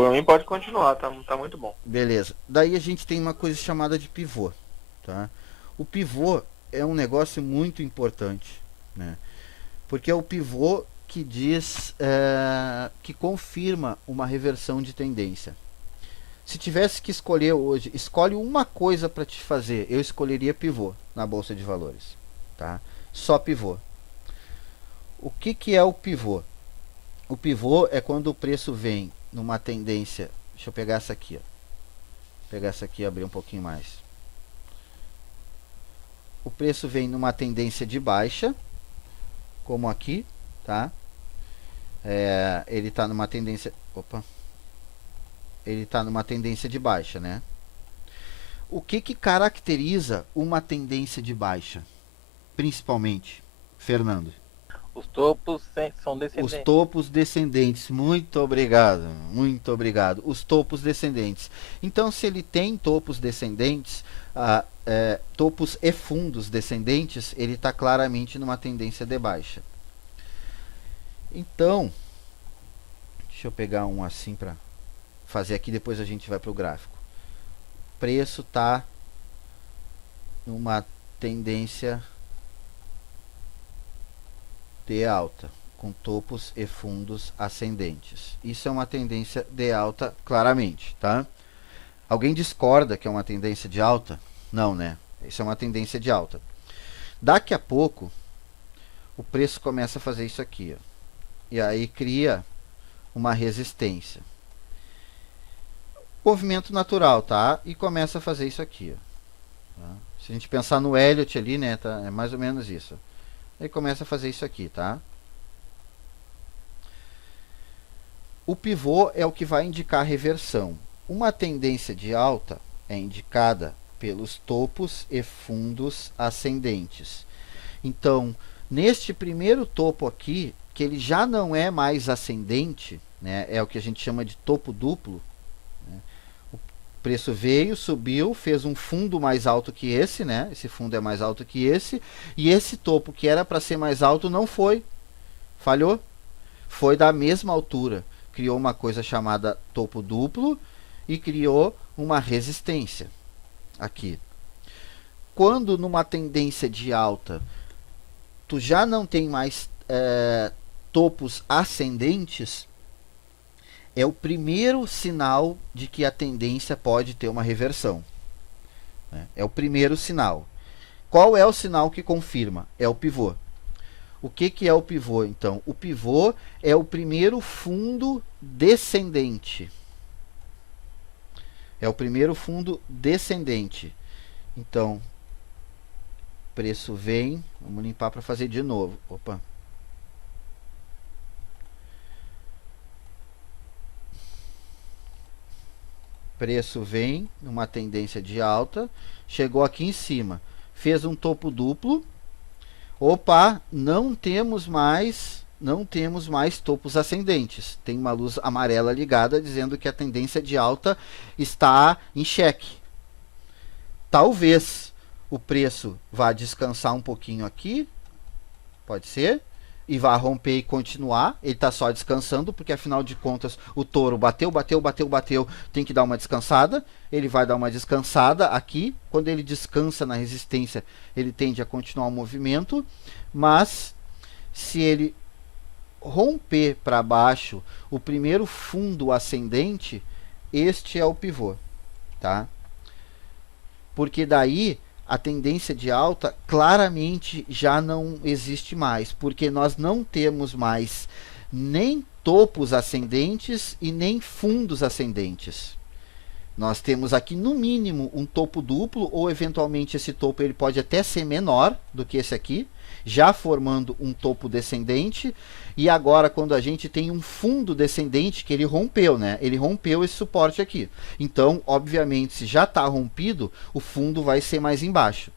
Por mim pode continuar, tá muito bom. Beleza. Daí a gente tem uma coisa chamada de pivô, tá? O pivô é um negócio muito importante, né? Porque é o pivô que diz, que confirma uma reversão de tendência. Se tivesse que escolher hoje, escolhe uma coisa para te fazer, eu escolheria pivô na bolsa de valores, tá? Só pivô. O que é o pivô? O pivô é quando o preço vem numa tendência. Deixa eu pegar essa aqui, ó. Pegar essa aqui e abrir um pouquinho mais. O preço vem numa tendência de baixa, como aqui, tá? Ele está numa tendência. Opa! Ele está numa tendência de baixa, né? O que caracteriza uma tendência de baixa? Principalmente, Fernando. Os topos são Os descendentes. topos descendentes. Muito obrigado, muito obrigado. Os topos descendentes. Então, se ele tem topos descendentes, topos e fundos descendentes, ele está claramente numa tendência de baixa. Então, deixa eu pegar um assim para fazer aqui, depois a gente vai para o gráfico. O preço está numa tendência de alta, com topos e fundos ascendentes. Isso é uma tendência de alta claramente, tá? Alguém discorda que é uma tendência de alta? Não, né? Isso é uma tendência de alta. Daqui a pouco, o preço começa a fazer isso aqui, ó. E aí cria uma resistência. Movimento natural, tá? E começa a fazer isso aqui, ó. Tá? Se a gente pensar no Elliott ali, né? Tá? É mais ou menos isso. Aí começa a fazer isso aqui, tá? O pivô é o que vai indicar reversão. Uma tendência de alta é indicada pelos topos e fundos ascendentes. Então, neste primeiro topo aqui, que ele já não é mais ascendente, né, é o que a gente chama de topo duplo, né, o preço veio, subiu, fez um fundo mais alto que esse, né, esse fundo é mais alto que esse, e esse topo que era para ser mais alto não foi, falhou, foi da mesma altura, criou uma coisa chamada topo duplo e criou uma resistência aqui. Quando numa tendência de alta tu já não tem mais topos ascendentes, é o primeiro sinal de que a tendência pode ter uma reversão. É o primeiro sinal. Qual é o sinal que confirma? É o pivô. O que é o pivô, então? O pivô é o primeiro fundo descendente. É o primeiro fundo descendente. Então, preço vem. Vamos limpar para fazer de novo. Opa. Preço vem numa tendência de alta. Chegou aqui em cima. Fez um topo duplo. Opa, não temos mais topos ascendentes. Tem uma luz amarela ligada dizendo que a tendência de alta está em xeque. Talvez o preço vá descansar um pouquinho aqui, pode ser, e vá romper e continuar. Ele está só descansando, porque afinal de contas o touro bateu, tem que dar uma descansada. Ele vai dar uma descansada aqui. Quando ele descansa na resistência, ele tende a continuar o movimento, mas se ele romper para baixo o primeiro fundo ascendente, este é o pivô, tá? Porque daí a tendência de alta claramente já não existe mais, porque nós não temos mais nem topos ascendentes e nem fundos ascendentes. Nós temos aqui no mínimo um topo duplo, ou eventualmente esse topo ele pode até ser menor do que esse aqui, já formando um topo descendente. E agora quando a gente tem um fundo descendente, que ele rompeu, né? Ele rompeu esse suporte aqui. Então, obviamente, se já está rompido, o fundo vai ser mais embaixo.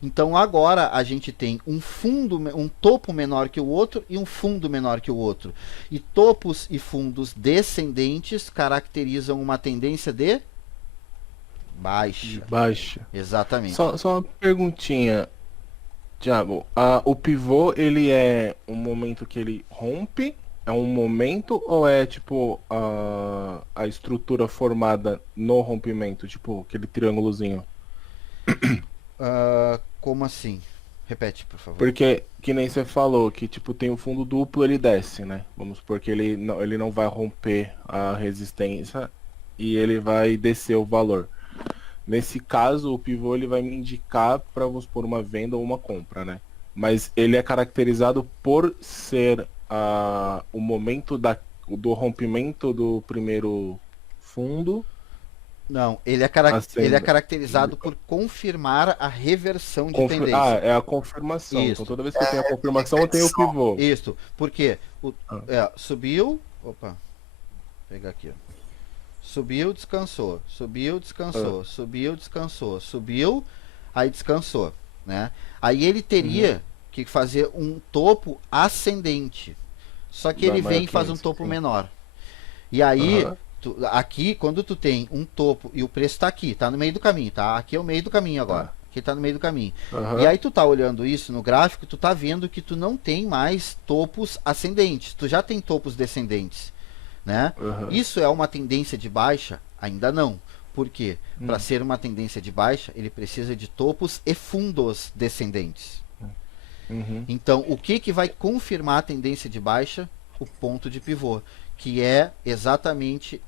Então agora a gente tem um topo menor que o outro e um fundo menor que o outro. E topos e fundos descendentes caracterizam uma tendência de baixa. Baixa. Exatamente. Só uma perguntinha, Thiago. O pivô, ele é um momento que ele rompe é um momento ou é tipo a estrutura formada no rompimento? Tipo, aquele triângulozinho. Como assim? Repete, por favor. Porque, que nem você falou, que tipo, tem o fundo duplo, ele desce, né? Vamos supor que ele não vai romper a resistência e ele vai descer o valor. Nesse caso, o pivô ele vai me indicar para, vamos supor, uma venda ou uma compra, né? Mas ele é caracterizado por ser o momento do rompimento do primeiro fundo. Não, ele é Acenda. caracterizado por confirmar a reversão de tendência. É a confirmação. Isso. Então toda vez que eu tenho a confirmação, eu tenho o pivô. Isso, porque Ah. subiu. Opa, vou pegar aqui. Ó. Subiu, descansou. Subiu, descansou. Subiu, descansou. Subiu, aí descansou. Né? Aí ele teria que fazer um topo ascendente. Só que ele vem e faz um topo menor. E aí, aqui, quando tu tem um topo e o preço tá aqui, tá no meio do caminho, tá? Aqui é o meio do caminho agora. Aqui tá no meio do caminho. E aí tu tá olhando isso no gráfico, tu tá vendo que tu não tem mais topos ascendentes. Tu já tem topos descendentes, né? Isso é uma tendência de baixa? Ainda não. Por quê? Para ser uma tendência de baixa, ele precisa de topos e fundos descendentes. Então, o que vai confirmar a tendência de baixa? O ponto de pivô, que é exatamente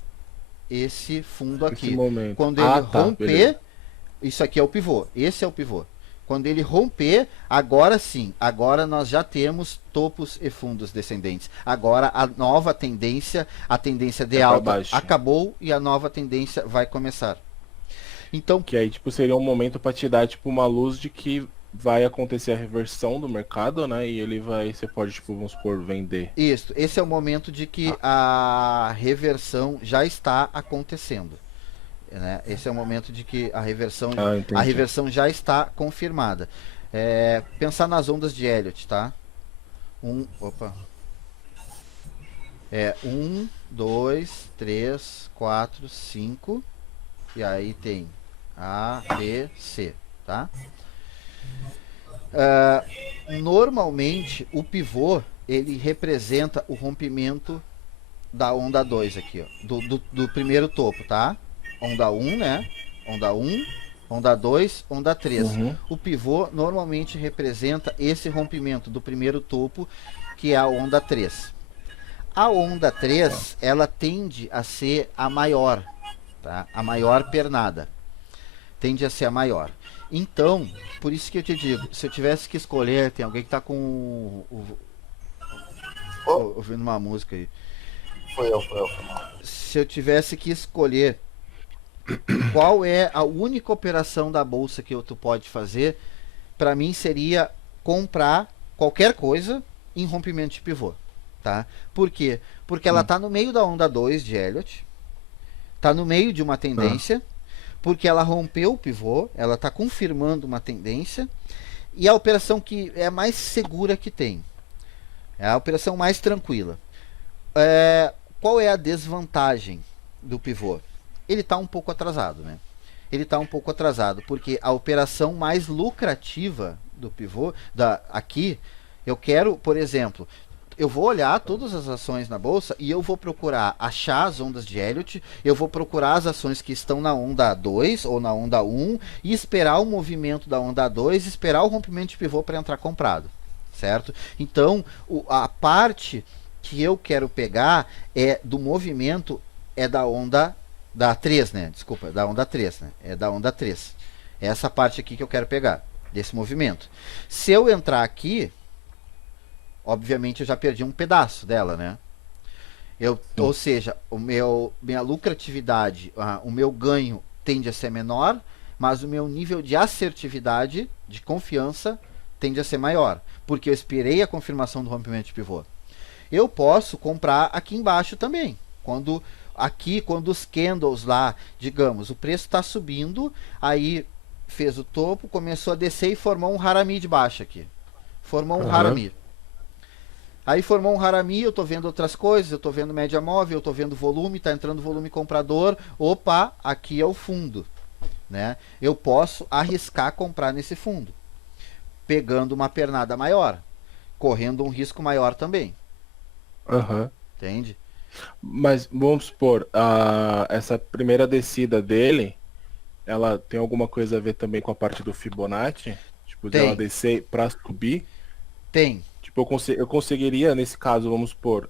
esse fundo aqui. Quando ele romper, beleza. Isso aqui é o pivô. Esse é o pivô. Quando ele romper, agora sim, agora nós já temos topos e fundos descendentes. Agora a nova tendência, a tendência de alta acabou e a nova tendência vai começar. Então, que aí tipo seria um momento para te dar tipo uma luz de que vai acontecer a reversão do mercado, né? E ele vai, você pode tipo, vamos supor, vender. Isso, esse é o momento de que a reversão já está acontecendo. Né? Esse é o momento de que a reversão já está confirmada. Pensar nas ondas de Elliott, tá? 1, 2, 3, 4, 5. E aí tem A, B, C, tá? Normalmente o pivô ele representa o rompimento da onda 2 aqui, ó, do primeiro topo, tá? Onda 1, né? Onda 1, onda 2, onda 3. O pivô normalmente representa esse rompimento do primeiro topo, que é a onda 3. A onda 3, ela tende a ser a maior, tá? A maior pernada. Tende a ser a maior. Então, por isso que eu te digo, se eu tivesse que escolher, tem alguém que tá com ouvindo uma música aí. Foi eu. Se eu tivesse que escolher qual é a única operação da bolsa que tu pode fazer, para mim seria comprar qualquer coisa em rompimento de pivô, tá? Por quê? Porque ela tá no meio da onda 2 de Elliott, tá no meio de uma tendência, porque ela rompeu o pivô, ela está confirmando uma tendência, e a operação que é mais segura que tem. É a operação mais tranquila. Qual é a desvantagem do pivô? Ele está um pouco atrasado, né? Ele está um pouco atrasado, porque a operação mais lucrativa do pivô, aqui, eu quero, por exemplo, eu vou olhar todas as ações na bolsa e eu vou procurar achar as ondas de Elliott, eu vou procurar as ações que estão na onda 2 ou na onda 1 e esperar o movimento da onda 2, esperar o rompimento de pivô para entrar comprado, certo? Então, a parte que eu quero pegar do movimento da onda da 3, né? Desculpa, da onda 3, né? É da onda 3. É essa parte aqui que eu quero pegar, desse movimento. Se eu entrar aqui, obviamente eu já perdi um pedaço dela, né? Ou seja, minha lucratividade, o meu ganho tende a ser menor, mas o meu nível de assertividade, de confiança, tende a ser maior, porque eu esperei a confirmação do rompimento de pivô. Eu posso comprar aqui embaixo também, quando os candles lá, digamos, o preço está subindo, aí fez o topo, começou a descer e formou um harami de baixo aqui. Formou um harami. Aí formou um harami, eu estou vendo outras coisas, eu estou vendo média móvel, eu estou vendo volume, está entrando volume comprador, opa, aqui é o fundo, né? Eu posso arriscar comprar nesse fundo, pegando uma pernada maior, correndo um risco maior também, Aham. entende? Mas vamos supor, essa primeira descida dele, ela tem alguma coisa a ver também com a parte do Fibonacci? Tipo, de ela Tem, descer pra subir? tem. Tipo, eu conseguiria, nesse caso, vamos supor,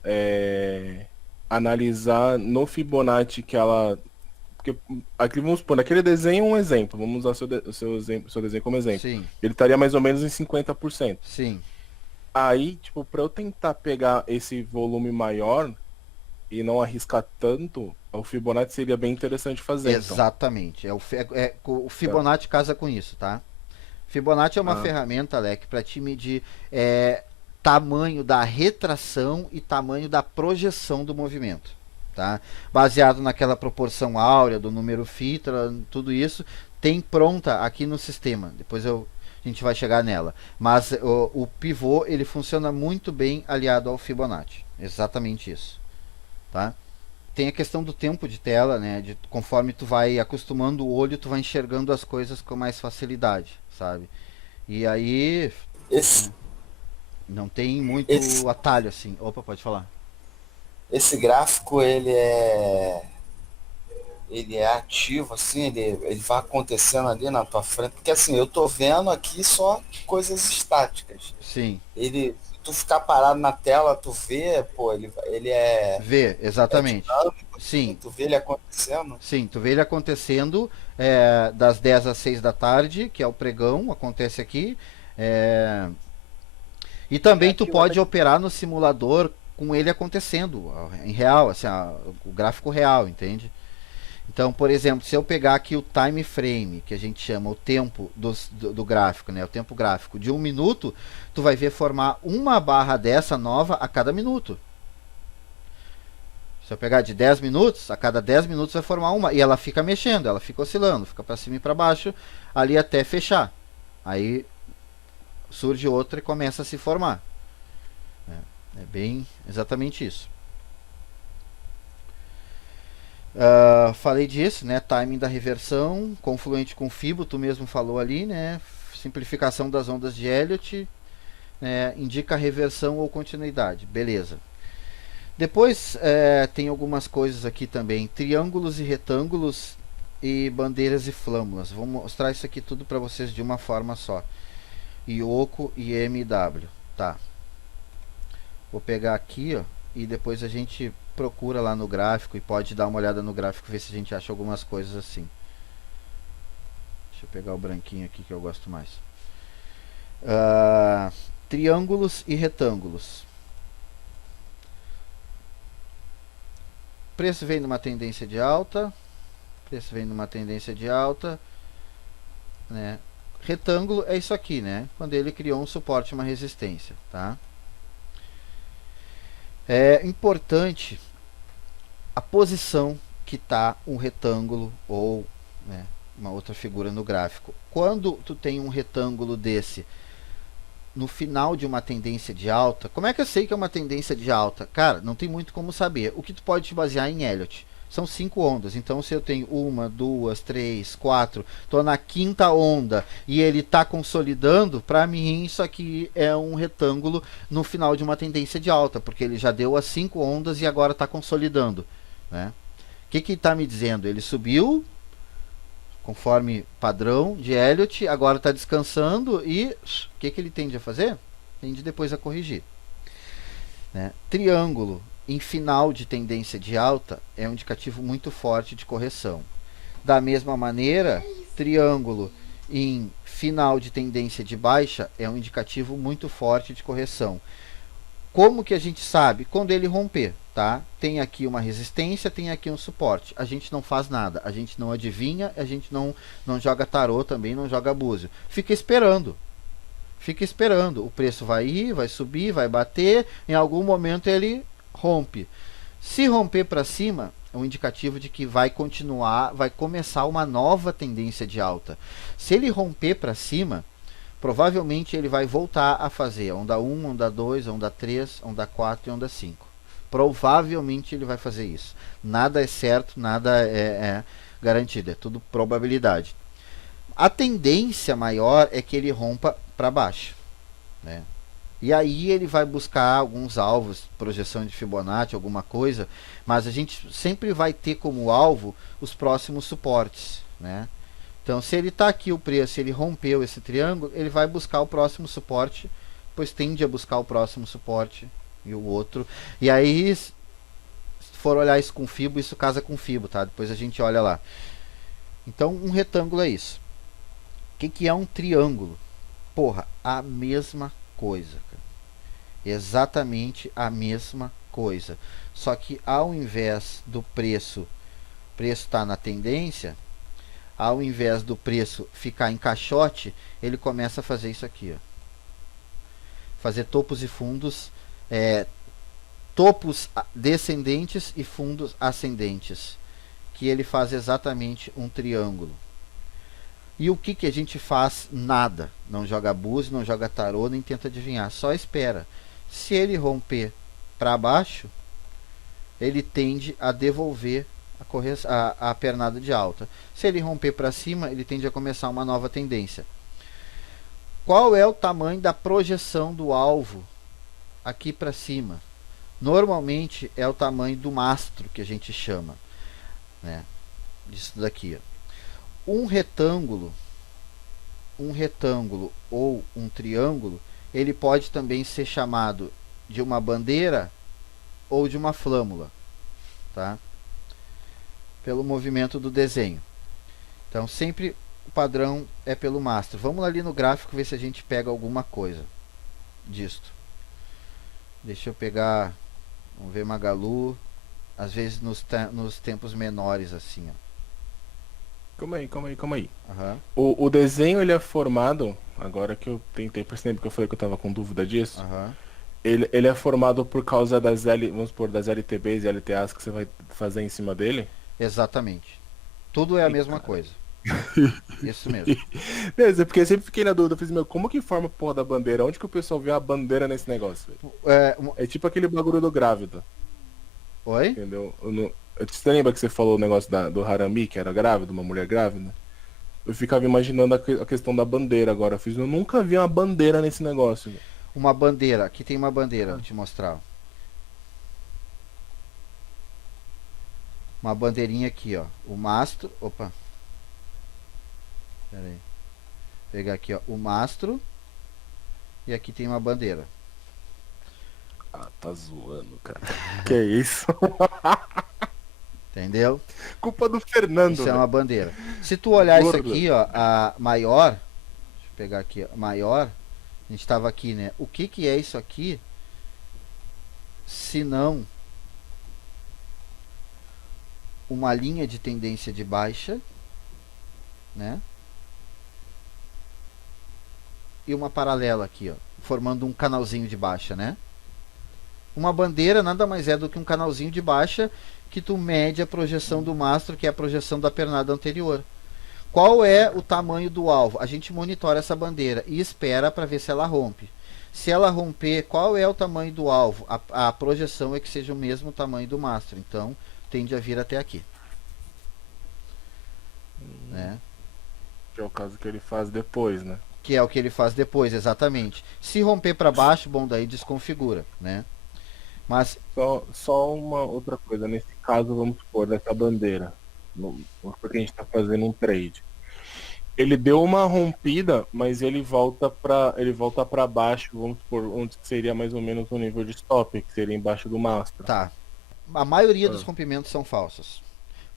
analisar no Fibonacci que ela. Porque aqui, vamos supor, naquele desenho um exemplo. Vamos usar seu desenho como exemplo. Sim, Ele estaria mais ou menos em 50%. sim. Aí, tipo, para eu tentar pegar esse volume maior e não arriscar tanto, o Fibonacci seria bem interessante fazer, então. Exatamente. O Tá. Fibonacci casa com isso, tá? Fibonacci é uma Ah, ferramenta, Alec, para te medir tamanho da retração e tamanho da projeção do movimento. Tá? Baseado naquela proporção áurea do número φ, tudo isso tem pronta aqui no sistema. Depois a gente vai chegar nela. Mas o pivô ele funciona muito bem aliado ao Fibonacci. Exatamente isso. Tá? Tem a questão do tempo de tela, né? Conforme tu vai acostumando o olho, tu vai enxergando as coisas com mais facilidade, sabe? E aí Esse, não tem muito esse, atalho assim. Opa, pode falar. esse gráfico, ele é ativo, assim, ele vai acontecendo ali na tua frente. Porque assim, eu tô vendo aqui só coisas estáticas. Sim, Se tu ficar parado na tela, tu vê, pô, ele vê, é exatamente. dinâmico, assim, Sim, tu vê ele acontecendo. sim, tu vê ele acontecendo das 10 às 6 da tarde, que é o pregão, acontece aqui. é, E também tu pode operar no simulador com ele acontecendo em real, assim, o gráfico real, entende? Então, por exemplo, se eu pegar aqui o time frame, que a gente chama o tempo do gráfico, né, o tempo gráfico de 1 minuto, tu vai ver formar uma barra dessa nova a cada minuto. Se eu pegar de 10 minutos, a cada 10 minutos vai formar uma. E ela fica mexendo, ela fica oscilando, fica para cima e para baixo, ali até fechar. Aí surge outra e começa a se formar. É bem exatamente isso. Falei disso, né? Timing da reversão, confluente com Fibo, tu mesmo falou ali, né? Simplificação das ondas de Elliott, né? Indica reversão ou continuidade, beleza. Depois tem algumas coisas aqui também, triângulos e retângulos e bandeiras e flâmulas. Vou mostrar isso aqui tudo para vocês de uma forma só. Ioco e MW, tá? Vou pegar aqui, ó, e depois a gente procura lá no gráfico e pode dar uma olhada no gráfico, ver se a gente acha algumas coisas assim. Deixa eu pegar o branquinho aqui que eu gosto mais. Triângulos e retângulos. Preço vem numa tendência de alta. Preço vem numa tendência de alta. Né? Retângulo é isso aqui, né? Quando ele criou um suporte e uma resistência, tá? É importante a posição que está um retângulo ou, né, uma outra figura no gráfico. Quando tu tem um retângulo desse no final de uma tendência de alta, como é que eu sei que é uma tendência de alta? Cara, não tem muito como saber. O que tu pode te basear em Elliott? São 5 ondas. Então, se eu tenho 1, 2, 3, 4, estou na quinta onda e ele está consolidando, para mim isso aqui é um retângulo no final de uma tendência de alta, porque ele já deu as 5 ondas e agora está consolidando. Né? O que está me dizendo? Ele subiu conforme padrão de Elliott, agora está descansando e o que ele tende a fazer? Tende depois a corrigir. Né? Triângulo em final de tendência de alta é um indicativo muito forte de correção. Da mesma maneira, triângulo em final de tendência de baixa é um indicativo muito forte de correção. Como que a gente sabe? Quando ele romper, tá? Tem aqui uma resistência, tem aqui um suporte. A gente não faz nada, a gente não adivinha, a gente não joga tarô também, não joga búzio. Fica esperando. Fica esperando. O preço vai ir, vai subir, vai bater, em algum momento ele rompe. Se romper para cima, é um indicativo de que vai continuar, vai começar uma nova tendência de alta. Se ele romper para cima, provavelmente ele vai voltar a fazer onda 1, onda 2, onda 3, onda 4 e onda 5. Provavelmente ele vai fazer isso. Nada é certo, nada é garantido, é tudo probabilidade. A tendência maior é que ele rompa para baixo, né? E aí ele vai buscar alguns alvos, projeção de Fibonacci, alguma coisa, mas a gente sempre vai ter como alvo os próximos suportes, né? Então, se ele está aqui o preço, ele rompeu esse triângulo, ele vai buscar o próximo suporte, pois tende a buscar o próximo suporte e o outro. E aí, se for olhar isso com Fibo, isso casa com Fibo, tá? Depois a gente olha lá. Então, um retângulo é isso. O que, que é um triângulo? Porra, a mesma coisa, cara. Exatamente a mesma coisa. Só que ao invés do preço está na tendência, ao invés do preço ficar em caixote, ele começa a fazer isso aqui, ó. Fazer topos e fundos, topos descendentes e fundos ascendentes, que ele faz exatamente um triângulo. E o que, que a gente faz? Nada. Não joga búzio, não joga tarô, nem tenta adivinhar. Só espera. Se ele romper para baixo, ele tende a devolver a pernada de alta. Se ele romper para cima, ele tende a começar uma nova tendência. Qual é o tamanho da projeção do alvo aqui para cima? Normalmente é o tamanho do mastro, que a gente chama, né? Isso daqui, ó. Um retângulo ou um triângulo, ele pode também ser chamado de uma bandeira ou de uma flâmula, tá? Pelo movimento do desenho. Então, sempre o padrão é pelo mastro. Vamos ali no gráfico ver se a gente pega alguma coisa disto. Deixa eu pegar, vamos ver Magalu, às vezes nos tempos menores assim, ó. Calma aí. Uhum. O desenho, ele é formado, agora que eu tentei perceber, porque eu falei que eu tava com dúvida disso, Uhum. ele é formado por causa das vamos supor, das LTBs e LTAs que você vai fazer em cima dele? Exatamente. Tudo é a mesma coisa. Isso mesmo. Beleza, porque eu sempre fiquei na dúvida, eu fiz, como que forma a porra da bandeira? Onde que o pessoal vê a bandeira nesse negócio, velho? É tipo aquele bagulho do grávido, Oi? entendeu? Você lembra que você falou o negócio do Harami, que era grávida, uma mulher grávida? Eu ficava imaginando a questão da bandeira agora. Eu nunca vi uma bandeira nesse negócio, velho. Uma bandeira. Aqui tem uma bandeira, vou te mostrar. Uma bandeirinha aqui, ó. O mastro. Opa. Pera aí. Vou pegar aqui, ó. O mastro. E aqui tem uma bandeira. Ah, tá zoando, cara. Que isso? Entendeu? Culpa do Fernando. Isso é velho. uma bandeira. Se tu olhar isso Gordo. aqui, ó, a maior, deixa eu pegar aqui, ó, maior, a gente estava aqui, né? O que que é isso aqui? Se não uma linha de tendência de baixa, né? E uma paralela aqui, ó, formando um canalzinho de baixa, né? Uma bandeira nada mais é do que um canalzinho de baixa que tu mede a projeção do mastro, que é a projeção da pernada anterior. Qual é o tamanho do alvo? A gente monitora essa bandeira e espera para ver se ela rompe. Se ela romper, qual é o tamanho do alvo? A projeção é que seja o mesmo tamanho do mastro. Então, tende a vir até aqui. Né? Que é o caso que ele faz depois, né? Que é o que ele faz depois, exatamente. Se romper para baixo, bom, daí desconfigura, né? Mas Só uma outra coisa, nesse caso, vamos supor, dessa bandeira, porque a gente está fazendo um trade. Ele deu uma rompida, mas ele volta para baixo, vamos supor, onde seria mais ou menos o nível de stop, que seria embaixo do mastro. tá. A maioria dos rompimentos são falsos.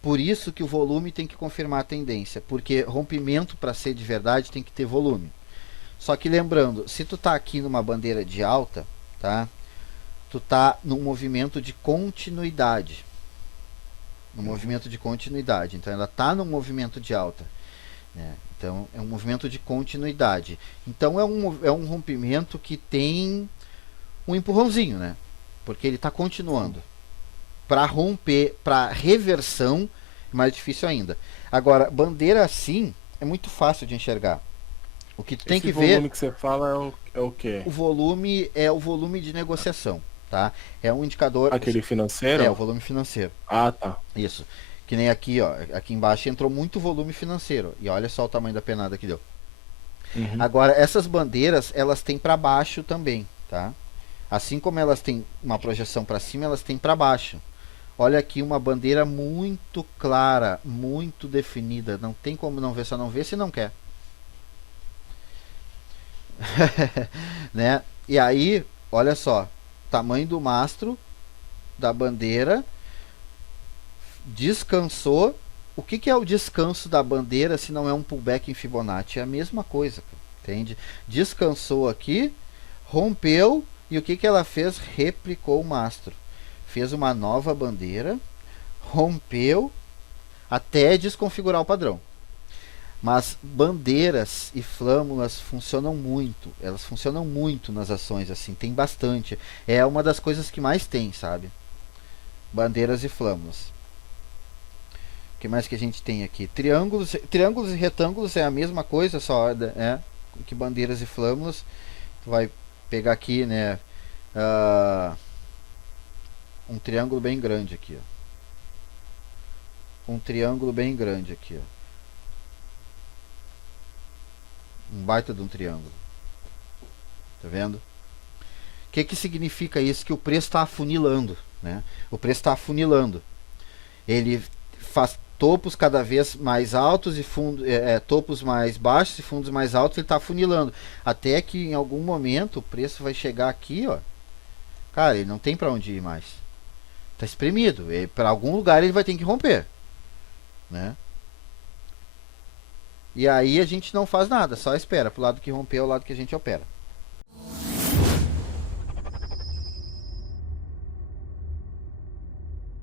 Por isso que o volume tem que confirmar a tendência, porque rompimento para ser de verdade tem que ter volume. Só que lembrando, se tu tá aqui numa bandeira de alta, tá? Tu tá num movimento de continuidade. No movimento de continuidade. Então ela tá num movimento de alta, né? Então é um movimento de continuidade. Então é um rompimento que tem um empurrãozinho, né? Porque ele está continuando. Para romper, para reversão, é mais difícil ainda. Agora, bandeira assim é muito fácil de enxergar. O que tu tem que ver. O volume que você fala é o quê? O volume é o volume de negociação, tá? É um indicador. Aquele financeiro? É o volume financeiro. Ah, tá. Isso. Que nem aqui, ó. Aqui embaixo entrou muito volume financeiro. E olha só o tamanho da penada que deu. Uhum. Agora, essas bandeiras, elas têm para baixo também, tá? Assim como elas têm uma projeção para cima, elas têm para baixo. Olha aqui uma bandeira muito clara, muito definida. Não tem como não ver, só não ver se não quer. Né? E aí, olha só, tamanho do mastro da bandeira, descansou. O que é o descanso da bandeira se não é um pullback em Fibonacci? É a mesma coisa, entende? Descansou aqui, rompeu, e o que ela fez? Replicou o mastro. Fez uma nova bandeira, rompeu, até desconfigurar o padrão. Mas bandeiras e flâmulas funcionam muito. Elas funcionam muito nas ações, assim, tem bastante. É uma das coisas que mais tem, sabe? Bandeiras e flâmulas. O que mais que a gente tem aqui? Triângulos e retângulos é a mesma coisa, só que bandeiras e flâmulas. Tu vai pegar aqui, né? Um triângulo bem grande aqui, ó. Um triângulo bem grande aqui, ó. Um baita de um triângulo. Tá vendo? O que significa isso? Que o preço está afunilando, né? O preço está afunilando. Ele faz topos cada vez mais altos e topos mais baixos e fundos mais altos. Ele está afunilando. Até que em algum momento o preço vai chegar aqui, ó. Cara, ele não tem para onde ir mais. Tá espremido. Para algum lugar ele vai ter que romper, né? E aí a gente não faz nada, só espera. Pro lado que romper é o lado que a gente opera.